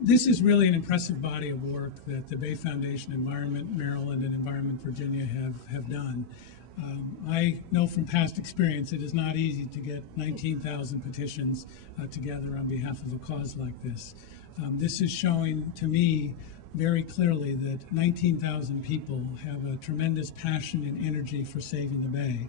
This is really an impressive body of work that the Bay Foundation, Environment Maryland, and Environment Virginia have done. I know from past experience it is not easy to get 19,000 petitions together on behalf of a cause like this. This is showing to me very clearly that 19,000 people have a tremendous passion and energy for saving the Bay.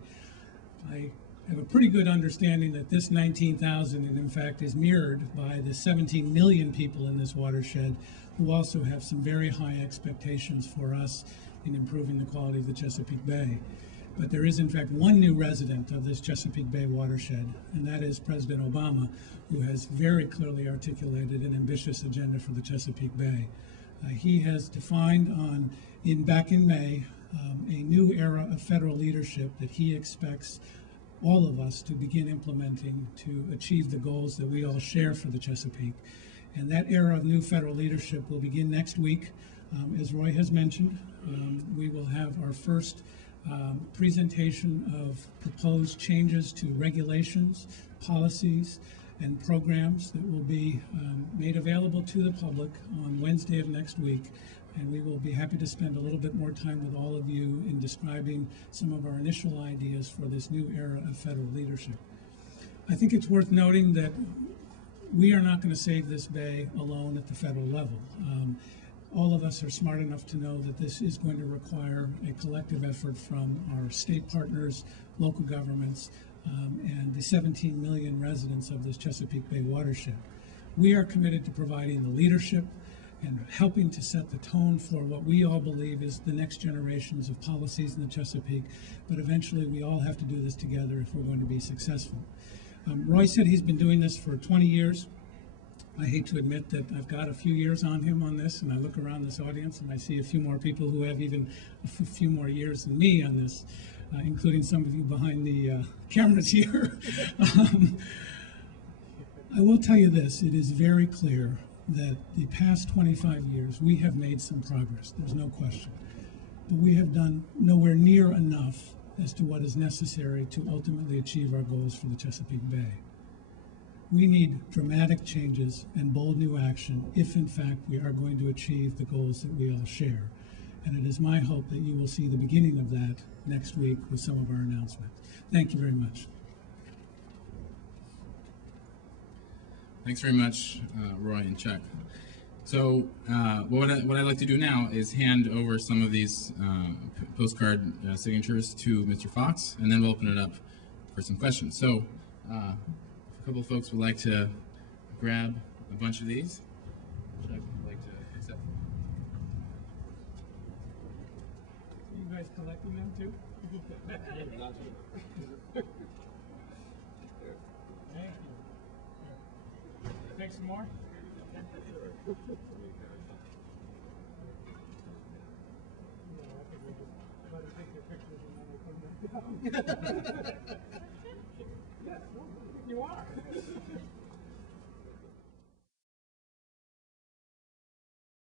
I have a pretty good understanding that this 19,000, in fact, is mirrored by the 17 million people in this watershed who also have some very high expectations for us in improving the quality of the Chesapeake Bay. But there is, in fact, one new resident of this Chesapeake Bay watershed, and that is President Obama, who has very clearly articulated an ambitious agenda for the Chesapeake Bay. He has defined back in May a new era of federal leadership that he expects all of us to begin implementing to achieve the goals that we all share for the Chesapeake. And that era of new federal leadership will begin next week. As Roy has mentioned, we will have our first presentation of proposed changes to regulations, policies, and programs that will be made available to the public on Wednesday of next week. And we will be happy to spend a little bit more time with all of you in describing some of our initial ideas for this new era of federal leadership. I think it's worth noting that we are not going to save this bay alone at the federal level. All of us are smart enough to know that this is going to require a collective effort from our state partners, local governments, and the 17 million residents of this Chesapeake Bay watershed. We are committed to providing the leadership and helping to set the tone for what we all believe is the next generations of policies in the Chesapeake, but eventually we all have to do this together if we're going to be successful. Roy said he's been doing this for 20 years. I hate to admit that I've got a few years on him on this, and I look around this audience and I see a few more people who have even a few more years than me on this, including some of you behind the cameras here. I will tell you this, it is very clear that the past 25 years we have made some progress, there's no question. But we have done nowhere near enough as to what is necessary to ultimately achieve our goals for the Chesapeake Bay. We need dramatic changes and bold new action if in fact we are going to achieve the goals that we all share. And it is my hope that you will see the beginning of that next week with some of our announcements. Thank you very much. Thanks very much, Roy and Chuck. So what I'd like to do now is hand over some of these postcard signatures to Mr. Fox, and then we'll open it up for some questions. So a couple of folks would like to grab a bunch of these. Chuck would like to accept. You guys collecting them too? Thank you. Take some more? You are.